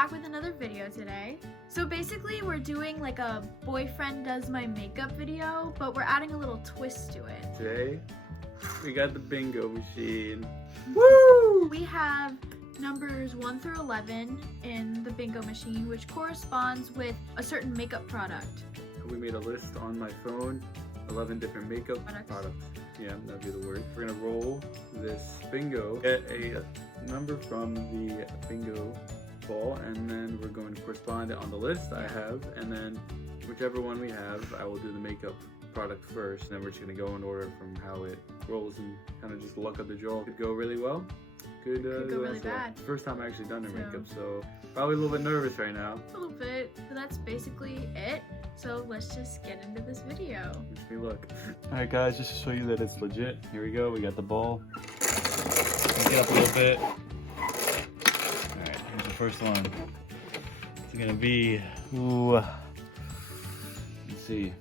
back with another video today. So basically we're doing like a boyfriend does my makeup video, but we're adding a little twist to it. Today, we got the bingo machine. Woo! We have numbers 1 through 11 in the bingo machine, which corresponds with a certain makeup product. We made a list on my phone, 11 different makeup products. Yeah, that'd be the word. We're gonna roll this bingo, get a number from the bingo ball, and then we're going to correspond it on the list I have, and then whichever one we have, I will do the makeup product first, and then we're just gonna go in order from how it rolls and kind of just luck of the draw. Could go really well. Could go really bad. First time I actually done her makeup, so probably a little bit nervous right now. A little bit. So that's basically it. So let's just get into this video. Wish me luck. Alright guys, just to show you that it's legit. Here we go, we got the ball. Pick it up a little bit. Alright, here's the first one. It's gonna be, ooh, let's see.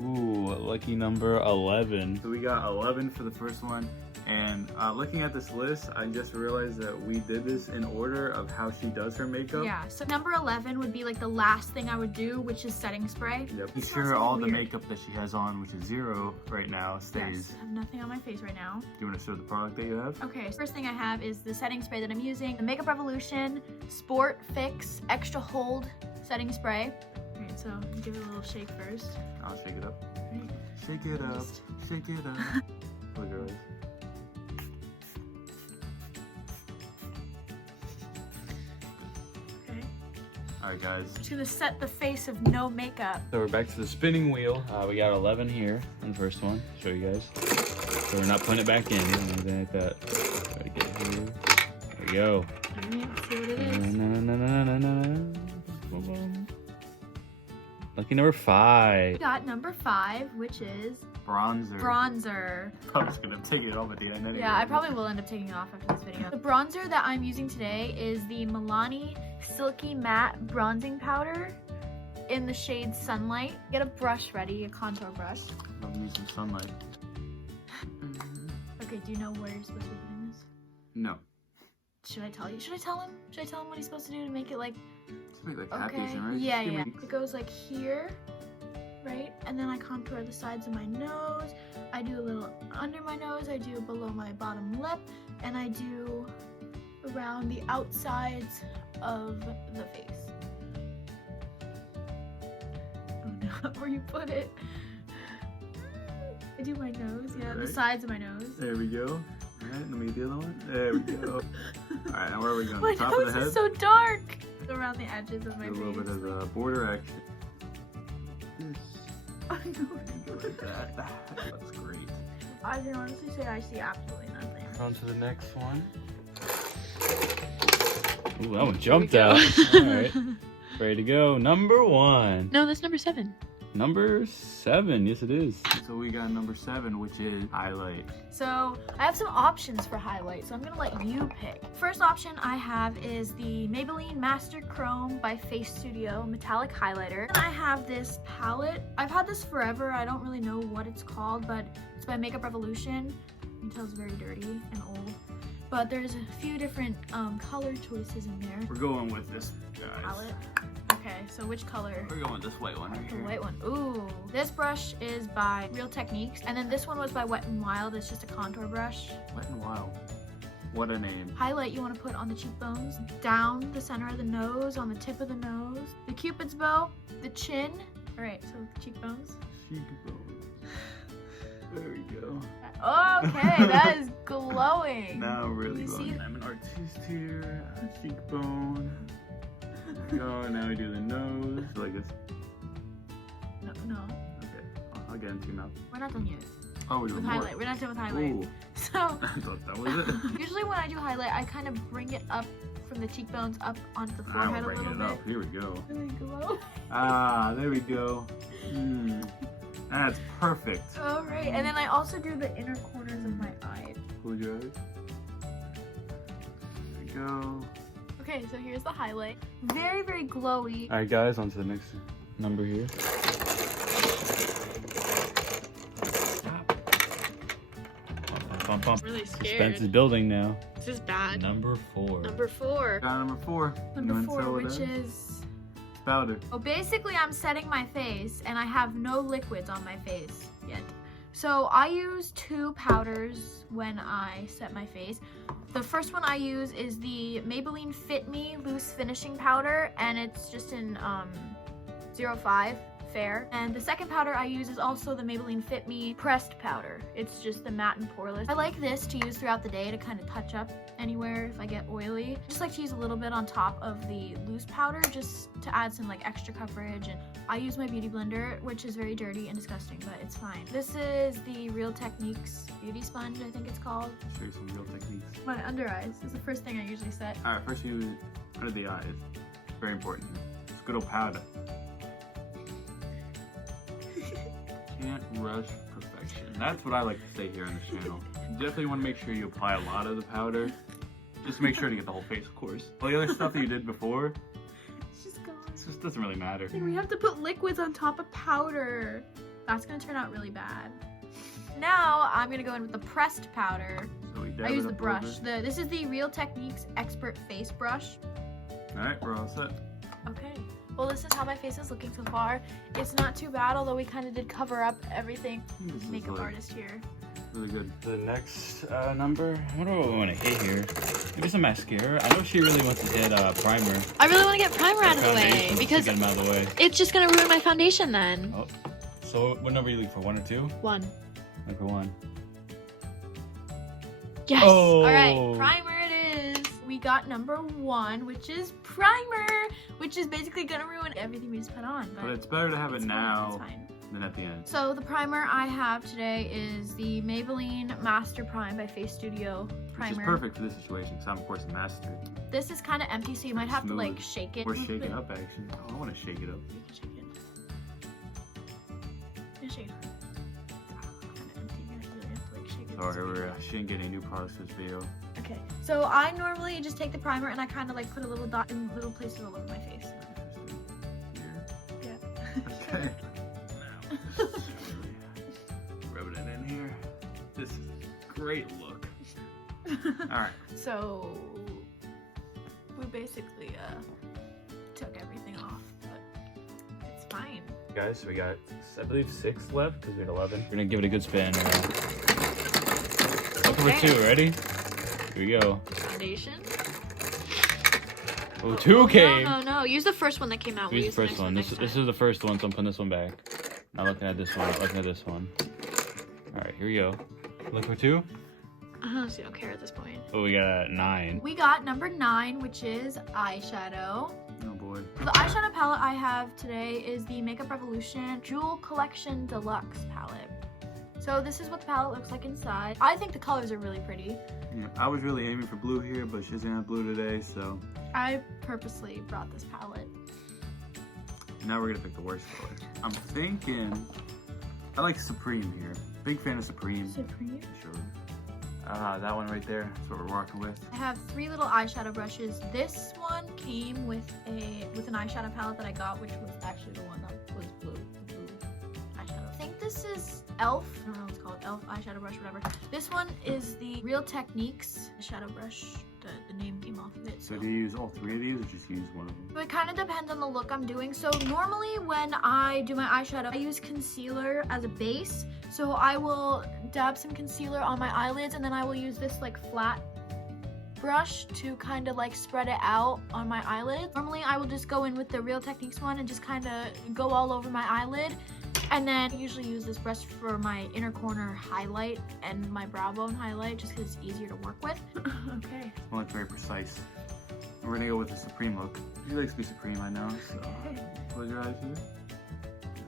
Ooh, lucky number 11. So we got 11 for the first one. And looking at this list, I just realized that we did this in order of how she does her makeup. Yeah, so number 11 would be like the last thing I would do, which is setting spray. Yep. Be sure all the makeup that she has on, which is 0 right now, stays. Yes, I have nothing on my face right now. Do you want to show the product that you have? Okay, so first thing I have is the setting spray that I'm using. The Makeup Revolution Sport Fix Extra Hold Setting Spray. Alright, so give it a little shake first. I'll shake it up. Right. Shake it up. Shake it up. Look at her. Alright guys. I'm just gonna set the face of no makeup. So we're back to the spinning wheel. We got 11 here in the first one. Show you guys. So we're not putting it back in or anything like that. Try to get here. There we go. Alright, see what it is. Boom, boom. Lucky number 5. We got number 5, which is bronzer. Bronzer. I'm just gonna take it off at the end anyway. Yeah, I probably will end up taking it off after this video. The bronzer that I'm using today is the Milani Silky Matte Bronzing Powder in the shade Sunlight. Get a brush ready, a contour brush. I'll use some sunlight. Okay, do you know where you're supposed to be putting this? No. Should I tell you? Should I tell him? Should I tell him what he's supposed to do to make it like... Just make like half decent, right? Yeah, yeah. It goes like here, right? And then I contour the sides of my nose. I do a little under my nose. I do below my bottom lip. And I do around the outsides of the face. Oh no, where you put it. I do my nose, yeah, the sides of my nose. There we go. Alright, let me get the other one. There we go. Alright, now where are we going? My Top nose of the head? is so dark. Around the edges of my face. A little bit of border action. I know. Go like that. That's great. I can honestly say I see absolutely nothing. On to the next one. Ooh, that one jumped out. Alright. Ready to go. Number 1. No, that's number 7. Number 7, yes it is. So we got number 7, which is highlight. So I have some options for highlight, so I'm gonna let you pick. First option I have is the Maybelline Master Chrome by Face Studio Metallic Highlighter. And I have this palette. I've had this forever. I don't really know what it's called, but it's by Makeup Revolution. You can tell it's very dirty and old. But there's a few different color choices in there. We're going with this, guys. Palette. Okay, so which color? We're going with this white one right The here. white one. Ooh. This brush is by Real Techniques. And then this one was by Wet n Wild. It's just a contour brush. Wet n Wild. What a name. Highlight you want to put on the cheekbones, down the center of the nose, on the tip of the nose, the cupid's bow, the chin. All right, so cheekbones. Cheekbone. There we go. Okay, that is glowing. Now really You glowing. see? I'm an artist here. Cheekbone. There we go. Now we do the nose. Like this. No. Okay. I'll get into your mouth. We're not done yet. Oh, we're With doing highlight. more. We're not done with highlight. Ooh. So I thought that was it. usually when I do highlight, I kind of bring it up from the cheekbones up onto the Now forehead we're a little bringing it bit. up. Here we go. Really glow. Ah, there we go. That's perfect. All right, and then I also do the inner corners of my eye. Close your eyes. There we go. Okay, so here's the highlight. Very, very glowy. Alright guys, on to the next number here. Really scared. Suspense is building now. This is bad. Number 4. Number 4. Got number 4. Number 4, which is... powder. Well, basically I'm setting my face and I have no liquids on my face yet. So I use 2 powders when I set my face. The first one I use is the Maybelline Fit Me Loose Finishing Powder, and it's just in 05 Fair. And the second powder I use is also the Maybelline Fit Me Pressed Powder. It's just the matte and poreless. I like this to use throughout the day to kind of touch up anywhere if I get oily. Just like to use a little bit on top of the loose powder just to add some like extra coverage. And I use my beauty blender, which is very dirty and disgusting, but it's fine. This is the Real Techniques Beauty Sponge, I think it's called. Show you some Real Techniques. My under eyes is the first thing I usually set. Alright, first you under the eyes. Very important. It's good old powder. Can't rush perfection. That's what I like to say here on this channel. You definitely want to make sure you apply a lot of the powder. Just make sure to get the whole face, of course. All the other stuff that you did before, It's just gone. it just doesn't really matter. We have to put liquids on top of powder. That's gonna turn out really bad. Now I'm gonna go in with the pressed powder. So we dab I it use the up a brush. little bit. This is the Real Techniques Expert Face Brush. Alright, we're all set. Okay. Well, this is how my face is looking so far. It's not too bad, although we kind of did cover up everything. This is Makeup like artist here. really good. The next number, what do I want to hit here? Maybe some mascara. I know she really wants to hit primer. I really want to get primer out of the way Foundation, because get them out of the way. it's just gonna ruin my foundation then. Oh, so what number are you looking for? 1 or 2? 1. Number 1. Yes. Oh. All right, primer it is. We got number 1, which is primer, which is basically gonna ruin everything we just put on. But it's better to have it it's now fine. than at the end. So the primer I have today is the Maybelline Master Prime by Face Studio primer. Which is perfect for this situation because I'm of course a master. This is kind of empty, so you might have to like Smooth. shake it. Or shake it up actually. Oh, I want to shake it up. You can shake it. You can shake it. Kind of empty. You really have to like shake it. Sorry, we're shouldn't get any new products for this video. Okay, so I normally just take the primer and I kind of like put a little dot in little places all over my face. Here. Yeah. Okay. Rubbing it in here. This is a great look. Alright. So we basically took everything off, but it's fine. Guys, so we got, I believe, 6 left because we're at 11. We're gonna give it a good spin. Number 2, ready? Here we go. Foundation. Oh, 2 came. No. Use the first one that came out. Use the first one. This is the first one, so I'm putting this one back. Not looking at this one. Looking at this one. All right, here we go. Look for 2. I honestly don't care at this point. Oh, we got 9. We got number 9, which is eyeshadow. Oh boy. The eyeshadow palette I have today is the Makeup Revolution Jewel Collection Deluxe palette. So this is what the palette looks like inside. I think the colors are really pretty. Yeah, I was really aiming for blue here, but she doesn't have blue today, so I purposely brought this palette. now we're gonna pick the worst color. I'm thinking I like Supreme here. Big fan of Supreme. Supreme? Sure. That one right there. That's what we're working with. I have 3 little eyeshadow brushes. This one came with an eyeshadow palette that I got, which was actually the one that was blue. The blue eyeshadow. I think this is Elf. I don't know what it's called. Elf eyeshadow brush, whatever. This one is the Real Techniques eyeshadow brush. The name came off of it. So do you use all 3 of these or just use one of them? So it kind of depends on the look I'm doing. So normally when I do my eyeshadow, I use concealer as a base. So I will dab some concealer on my eyelids and then I will use this like flat brush to kind of like spread it out on my eyelids. Normally I will just go in with the Real Techniques one and just kind of go all over my eyelid. And then I usually use this brush for my inner corner highlight and my brow bone highlight just because it's easier to work with. Okay. Well, it's very precise. And we're gonna go with the Supreme look. She likes to be Supreme, I know. So close your eyes here.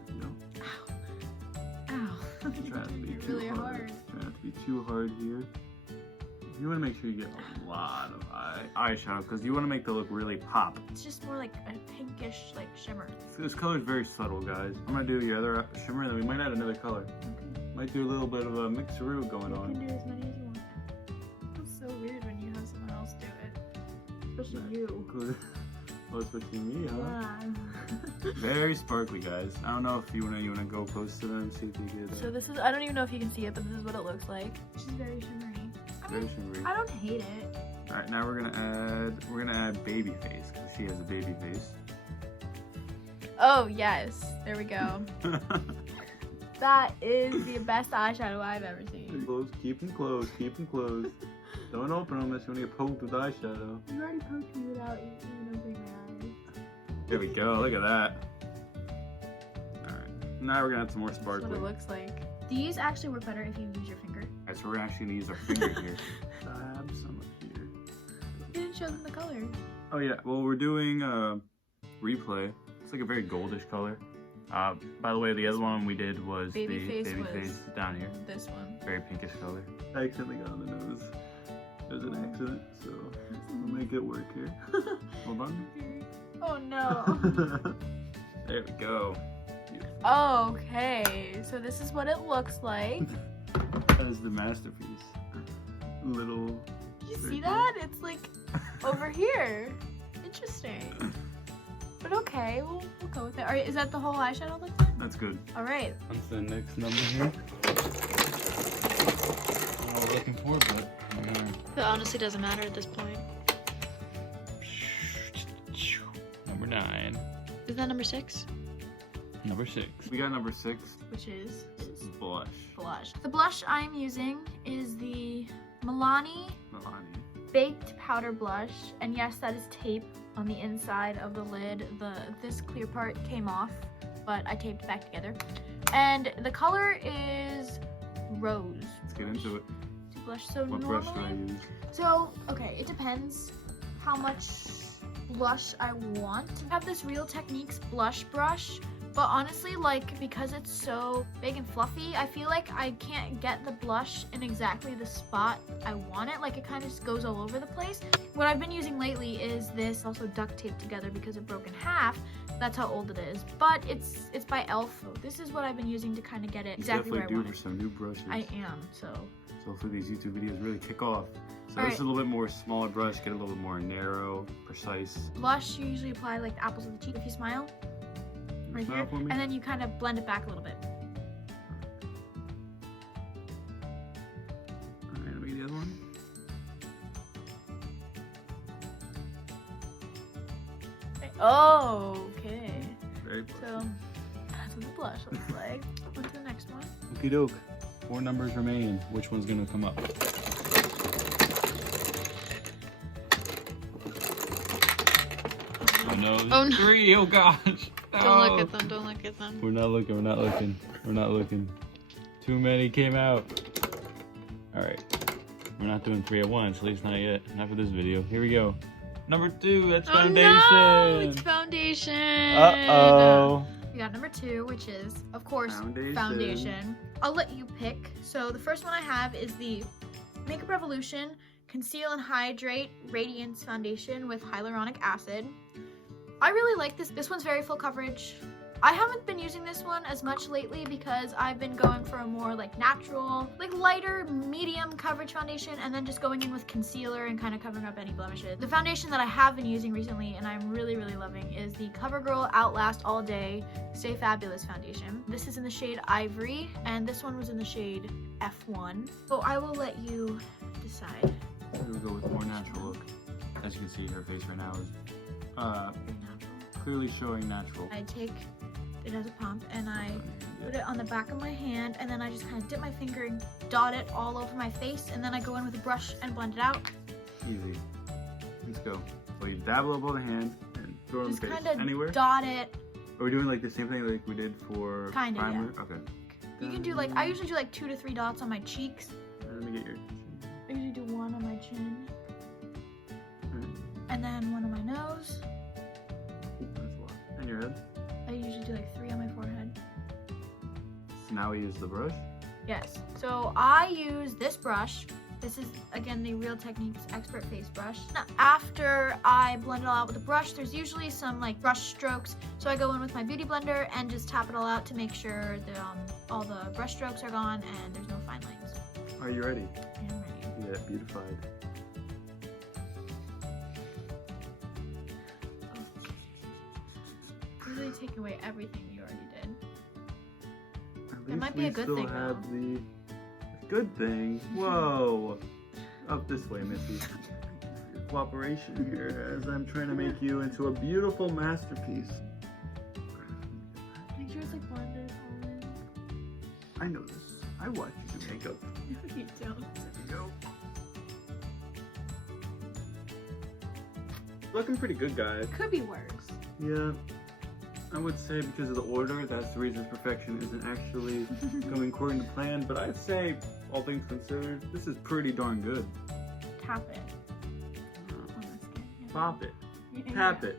There you go. Ow. Try not to be too really hard. hard. Try not to be too hard here. You want to make sure you get a lot of eyeshadow because you want to make the look really pop. It's just more like a pinkish like shimmer. So this color is very subtle, guys. I'm gonna do your other shimmer, and then we might add another color. Okay. Might do a little bit of a mixeroo going You on. can do as many as you want. It's so weird when you have someone else do it. Especially you. Oh, especially me, huh? Yeah. Very sparkly, guys. I don't know if you wanna go close to them and see if you get So this is, I don't even know if you can see it, but this is what it looks like. She's very shimmery. very shimmery. I don't hate it. All right, now we're gonna add baby face because she has a baby face. Oh yes, there we go. That is the best eyeshadow I've ever seen. Close, keep them closed, keep them closed. Don't open them unless you want to get poked with eyeshadow. You already poked me without even opening my eyes. There we go, look at that. Alright, now we're gonna add some more That's sparkling. what it looks like. These actually work better if you use your finger. Alright, so we're actually gonna use our finger here. Dab some up here. You didn't show them the color. Oh yeah, well we're doing replay. It's like a very goldish color. By the way, the other one we did was Baby the face baby was face down here. This one. Very pinkish color. I accidentally got on the nose. There's an accident, so we'll make it work here. Hold on. Oh no. There we go. Okay, so this is what it looks like. That is the masterpiece. Little. You see that? It's like over here. Interesting. But okay, we'll go with it. Alright, is that the whole eyeshadow look like? That's good. Alright. On to the next number here. I'm not looking for it, but It honestly doesn't matter at this point. number 9. Is that number 6? Number 6. We got number 6. Which is Blush. blush. The blush I'm using is the Milani Milani. Baked Powder Blush. And yes, that is tape on the inside of the lid. This clear part came off, but I taped it back together. And the color is rose. Let's get into it. Blush. So What normally, brush do I use? so okay, it depends how much blush I want. I have this Real Techniques blush brush, but honestly, like, because it's so big and fluffy, I feel like I can't get the blush in exactly the spot I want it. Like, it kind of just goes all over the place. What I've been using lately is this, also duct taped together because it broke in half. That's how old it is, but it's by e.l.f. This is what I've been using to kind of get it exactly where I Definitely want due for it. some new brushes. I am, so. So hopefully these YouTube videos really kick off. So All this is right. a little bit more smaller brush, get a little bit more narrow, precise. Blush, you usually apply like the apples of the cheek if you smile. Right Smile here, for me? and then you kind of blend it back a little bit. Alright, let me get the other one. Okay. Very blushy. So that's what the blush looks like. On to the next one. Okie doke. 4 numbers remain. Which one's gonna come up? Oh no, Oh, no. 3. Oh gosh. Don't look at them. Don't look at them. We're not looking. We're not looking. We're not looking. Too many came out. All right. We're not doing 3 at once. At least not yet. Not for this video. Here we go. Number 2. That's foundation. Oh no, it's foundation. Uh-oh. We got number 2, which is, of course, Foundation. foundation. I'll let you pick. So the first one I have is the Makeup Revolution Conceal and Hydrate Radiance Foundation with Hyaluronic Acid. I really like this. This one's very full coverage. I haven't been using this one as much lately because I've been going for a more like natural, like lighter, medium coverage foundation, and then just going in with concealer and kind of covering up any blemishes. The foundation that I have been using recently and I'm really, really loving is the CoverGirl Outlast All Day Stay Fabulous Foundation. This is in the shade Ivory, and this one was in the shade F1. So I will let you decide. We'll go with a more natural look. As you can see, her face right now is clearly showing natural. I take it as a pump and I put it on the back of my hand, and then I just kind of dip my finger and dot it all over my face, and then I go in with a brush and blend it out. Easy. Let's go. So you dab a little bit on the hand and throw it on Just the face. kind of Anywhere? dot it. Are we doing like the same thing like we did for Kinda, primer? Okay. You can do like, I usually do like 2 to 3 dots on my cheeks. Let me get your. I usually do 1 on my chin, Alright. and then 1 on my nose. Ooh, that's a lot. And your head. I usually do like 3 on my forehead. So now we use the brush. Yes, so I use this brush. This is, again, the Real Techniques Expert Face Brush. Now, after I blend it all out with a brush, there's usually some like brush strokes. So I go in with my Beauty Blender and just tap it all out to make sure that all the brush strokes are gone and there's no fine lines. Are you ready? I am ready. Yeah, beautified. Really take away everything you already did. At That least might be we a good still thing, have though. the good thing. Whoa. Up this way, Missy. cooperation here as I'm trying to make you into a beautiful masterpiece. Make sure it's like blended all in. I know this. I watch you do makeup. No, you don't. There you go. Looking pretty good, guys. Could be worse. Yeah, I would say because of the order, that's the reason perfection isn't actually going according to plan. But I'd say, all things considered, this is pretty darn good. Tap it. Pop it. Yeah. Tap it.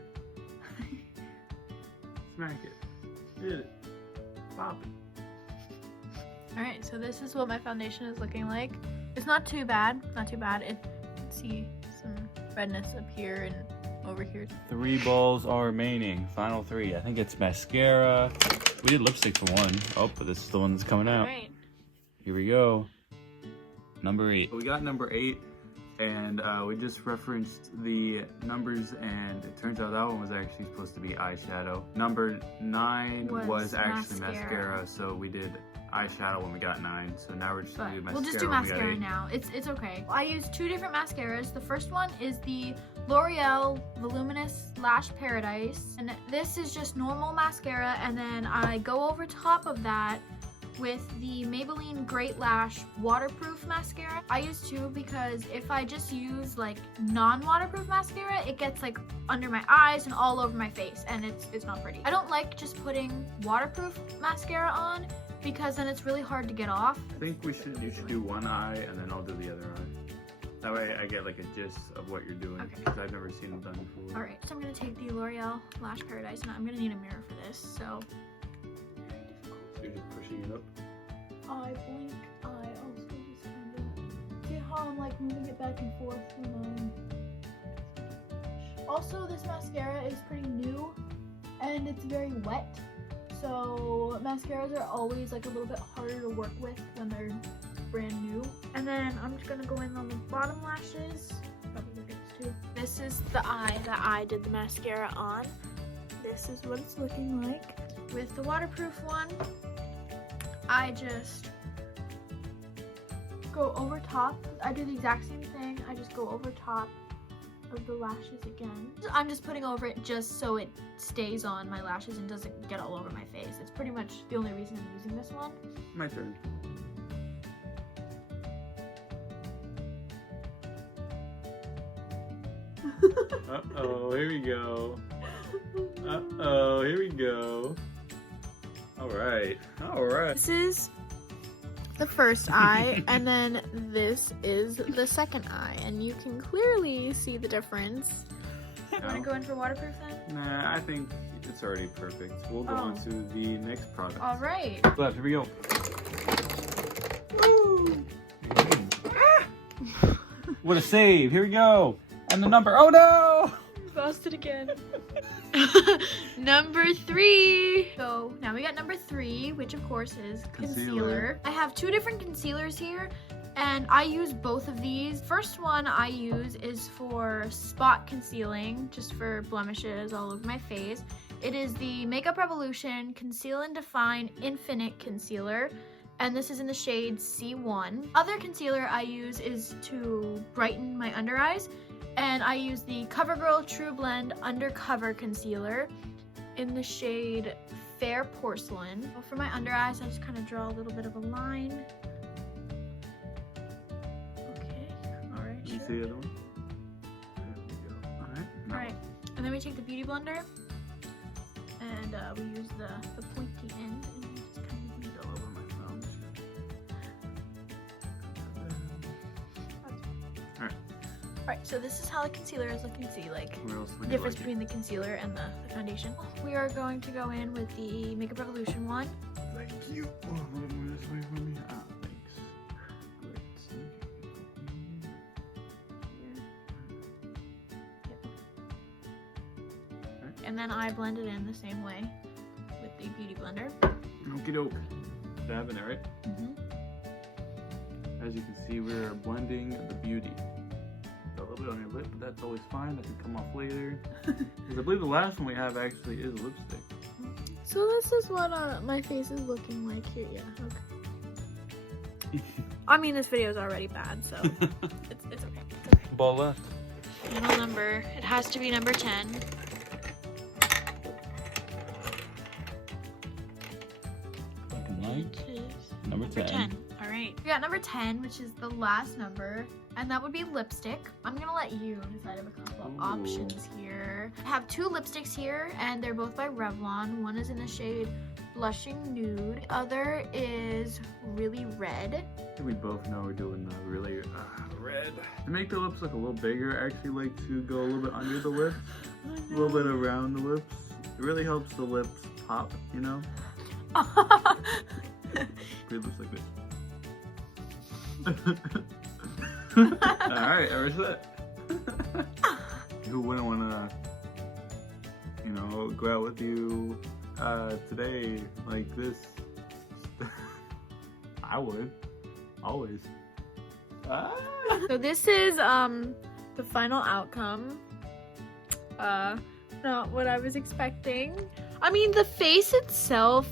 Smack it. Hit it. Pop it. Alright, so this is what my foundation is looking like. It's not too bad. Not too bad. You can see some redness up here and over here. 3 balls are remaining. Final 3. I think it's mascara. We did lipstick for 1. Oh, but this is the one that's coming out. Alright. Here we go. Number 8. We got number 8, and we just referenced the numbers, and it turns out that one was actually supposed to be eyeshadow. Number 9 was actually mascara, so we did eyeshadow when we got 9. So now we're just gonna do mascara. We'll just do mascara now. It's okay. I use 2 different mascaras. The first one is the L'Oreal Voluminous Lash Paradise, and this is just normal mascara, and then I go over top of that with the Maybelline Great Lash Waterproof Mascara. I use 2 because if I just use like non-waterproof mascara, it gets like under my eyes and all over my face, and it's not pretty. I don't like just putting waterproof mascara on because then it's really hard to get off. I think you should do one eye, and then I'll do the other eye. That way I get like a gist of what you're doing, because I've never seen it done before. Alright, so I'm gonna take the L'Oreal Lash Paradise, and I'm gonna need a mirror for this, so. So you're just pushing it up? Eye, blink, eye, also just kind of. See how I'm like moving it back and forth when I'm. Also, this mascara is pretty new, and it's very wet. So mascaras are always like a little bit harder to work with when they're brand new. And then I'm just gonna go in on the bottom lashes. Probably gets too. This is the eye that I did the mascara on. This is what it's looking like. With the waterproof one, I just go over top. I do the exact same thing. I just go over top of the lashes again. I'm just putting over it just so it stays on my lashes and doesn't get all over my face. It's pretty much the only reason I'm using this one. My turn. Uh-oh, here we go. Uh-oh, here we go. Alright, alright. This is the first eye, and then this is the second eye, and you can clearly see the difference. You want to go in for waterproof then? Nah, I think it's already perfect. We'll go on to the next product. Alright. Left, here we go. Woo! What a save. Here we go. And the number. Oh no! Lost it again. Number 3. So now we got number 3, which of course is concealer. I have 2 different concealers here, and I use both of these. First one I use is for spot concealing, just for blemishes all over my face. It is the Makeup Revolution Conceal and Define Infinite Concealer, and this is in the shade C1. Other concealer I use is to brighten my under eyes, and I use the CoverGirl True Blend Undercover Concealer in the shade Fair Porcelain. For my under eyes, I just kind of draw a little bit of a line. Okay, alright. You see the other one? There we go. Alright. Alright, and then we take the Beauty Blender, and we use the pointy end, and just kind of use it all over my phone. Alright, so this is how the concealer is looking. See, like, the difference between the concealer and the foundation. We are going to go in with the Makeup Revolution one. Thank you. Oh, a little more this way for me. Ah, thanks. Great. And then I blend it in the same way with the Beauty Blender. Okie doke. Dabbing it, right? As you can see, we're blending the beauty. A little bit on your lip, but that's always fine. That can come off later. Because I believe the last one we have actually is lipstick. So this is what my face is looking like here. Yeah, okay. I mean, this video is already bad, so it's okay. It's okay. Ball left. Final number. It has to be number 10. Like Which is number 10. 10. All right. We got number 10, which is the last number, and that would be lipstick. I'm gonna let you decide of a couple of options here. I have 2 lipsticks here, and they're both by Revlon. One is in the shade Blushing Nude. The other is Really Red. I think we both know we're doing really red. To make the lips look a little bigger, I actually like to go a little bit under the lips, a little bit around the lips. It really helps the lips pop, you know? Pretty lips like this. Alright, we're set. Who wouldn't want to, you know, go out with you today like this? I would. Always. So this is the final outcome. Not what I was expecting. I mean, the face itself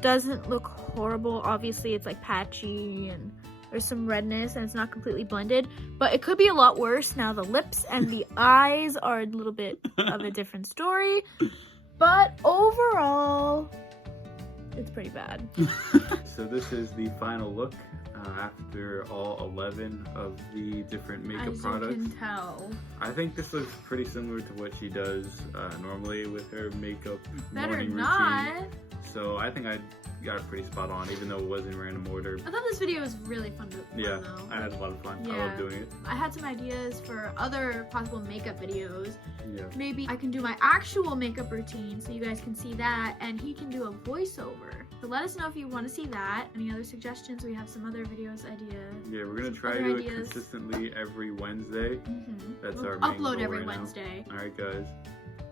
doesn't look horrible. Obviously, it's like patchy and there's some redness and it's not completely blended, but it could be a lot worse. Now the lips and the eyes are a little bit of a different story, but overall, it's pretty bad. So this is the final look after all 11 of the different makeup products. As you can tell. I think this looks pretty similar to what she does normally with her makeup Better morning not. routine. So I think I got it pretty spot on, even though it was in random order. I thought this video was really fun to Yeah, though. I had a lot of fun. I Yeah. love doing it. I had some ideas for other possible makeup videos. Yeah. Maybe I can do my actual makeup routine so you guys can see that, and he can do a voiceover. So let us know if you want to see that. Any other suggestions? We have some other videos ideas. Yeah, we're gonna Some try other to do it ideas. consistently every Wednesday. That's We'll our main upload goal every right now. Wednesday. All right, guys.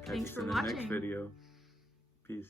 Catch Thanks us for in the watching. next video. Peace.